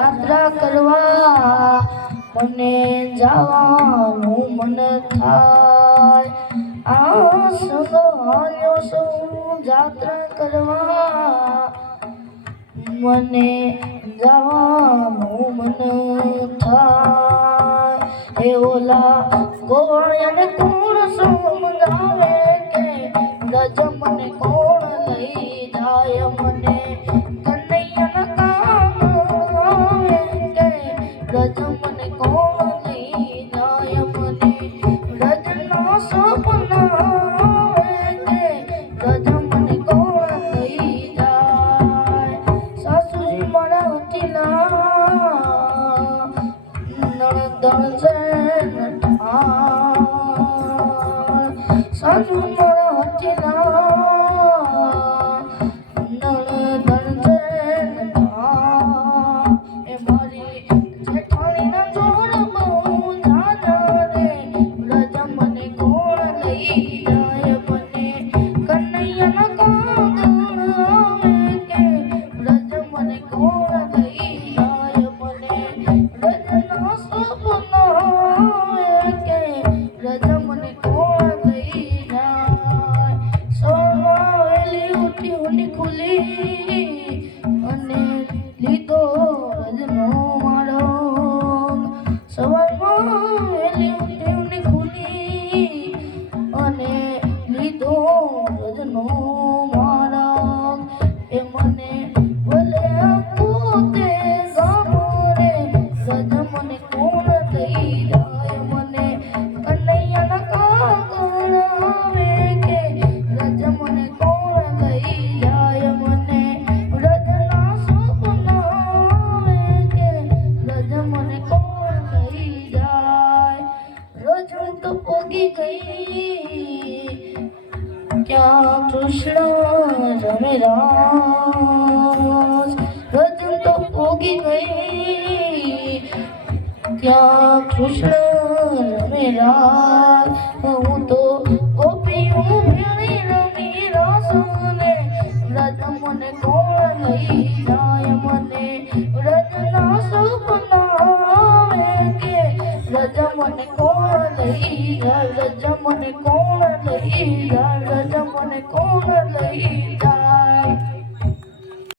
યાત્રા કરવા મને જવાનું મન થાય. આ સગાલ્યો શું યાત્રા કરવા મને જવાનું મન થાય. એ ઓલા ગોવાળિયાને કોણ સમજાવે કે ગજ મને કોણ લઈ જાય. મને રજ મને કોણ લઈ જાય. મને રજના સપના કે રજ મને કોણ લઈ જાય. સાસુજી મારા વકીલા નણંદ છે નઠાર. સાસુ મારા વકીલા નણંદ છે નઠાર. એ મારી અને લીધો રજનો મારો. સવારમાં વહેલી ઉઠી ખુલી અને લીધો રજનો મારા. એ મને ભલે પોતે ગામો રે રજ મને કોણ લઈ જાય. મને કનૈયાના કાગળ આવે કે રજ મને કોણ લઈ જાય. મને રજના સપના આવે કે રજ મને કોણ લઈ જાય. રોજ હું તો પોગી ગઈ ક્યાં કૃષ્ણ રમે રાસ. રોજ હું તો પોગી ગઈ ક્યાં કૃષ્ણ રમે રાસ. હું તો ગોપીઓ ભેળી રમી રાસ ને રજ મને કોણ લઈ જાય. મને રજના સપના આવે કે રજ મને કોણ લઈ જાય. રજ મને કોણ લઈ જાય.